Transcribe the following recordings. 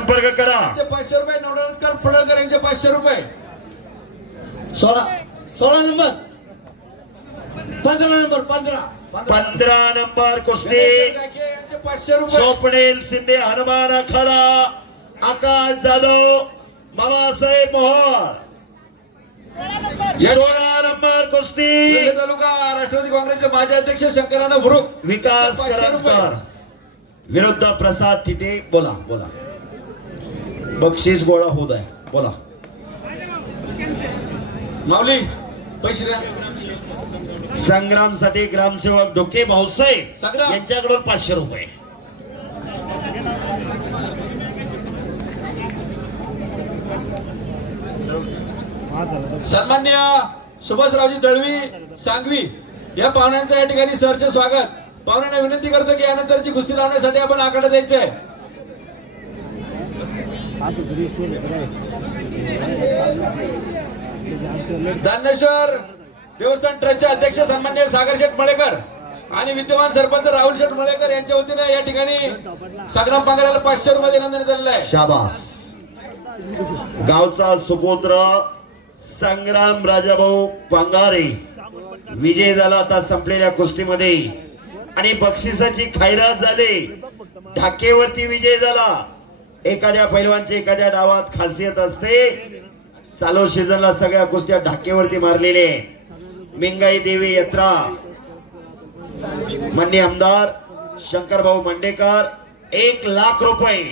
संपर्क करा. यांचे पाचशे रुपये नवनाथकर फडळकर यांचे पाचशे रुपये. सोळा सोळा नंबर. पंधरा नंबर पंधरा. पंधरा नंबर. कुस्ती. यांचे पाचशे रुपये. स्वप्नील शिंदे हनुमान अखाडा आकाश जाधव मामासाहेब मोहोळ. सोळा नंबर. कुस्ती. तालुका राष्ट्रवादी काँग्रेसचे माजी अध्यक्ष शंकरानं भुरुक. विकास पाचशे रुपये. करंजकर विरुद्ध प्रसाद थिटे बोला बोला. बक्षीस गोळा होत आहे. बोला. माऊली पैसे द्या. संग्रामसाठी ग्रामसेवक डोके भाऊसाहेब संग्राम. यांच्याकडून पाचशे रुपये. सन्मान्य सुभाषरावजी दळवी सांगवी या पाहुण्यांचं या ठिकाणी सरचे स्वागत. पाहुण्यांना विनंती करतो की यानंतरची कुस्ती लावण्यासाठी आपण आकडे द्यायचंय दानेश्वर देवस्थान ट्रस्टचे अध्यक्ष सन्मान्य सागर शेठ मळेकर आणि विद्यमान सरपंच राहुल शेठ मळेकर यांच्या वतीने या ठिकाणी संग्राम पांघराला पाचशे रुपये देण्यात झालेलं आहे. शाबास. गावचा सुपुत्र संग्राम राजाभाऊ पांगारे विजय झाला आता संपलेल्या कुस्तीमध्ये. आणि बक्षिसाची खैरात झाली. ढाकेवरती विजय झाला. एखाद्या पैलवानची एखाद्या डावात खासियत असते. चालू सीझनला सगळ्या कुस्त्या ढाकेवरती मारलेले. मिंगाई देवी यात्रा. मान्य आमदार शंकरभाऊ मंडेकर एक लाख रुपये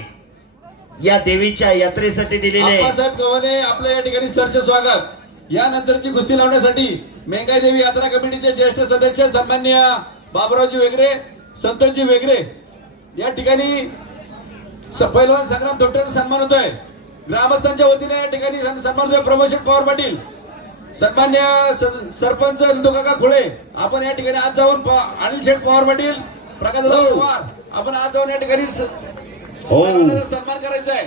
या देवीच्या यात्रेसाठी दिलेले. आप्पासाहेब गव्हाणे आपल्या या ठिकाणी सरचे स्वागत. यानंतरची कुस्ती लावण्यासाठी मेंगाई देवी यात्रा कमिटीचे ज्येष्ठ सदस्य सन्मान्य बाबुरावजी वेगरे संतोषजी वेगरे या ठिकाणी पैलवान संग्राम धोट्याचा सन्मान होतोय. ग्रामस्थांच्या वतीने या ठिकाणी सन- सन्मान होतोय. प्रमोशन पवार पाटील. सन्मान्य सरपंच काका खुळे. आपण या ठिकाणी आज जाऊन अनिल शेठ पवार पाटील प्रकाश पवार. आपण आज जाऊन या ठिकाणी हो. सन्मान करायचा आहे.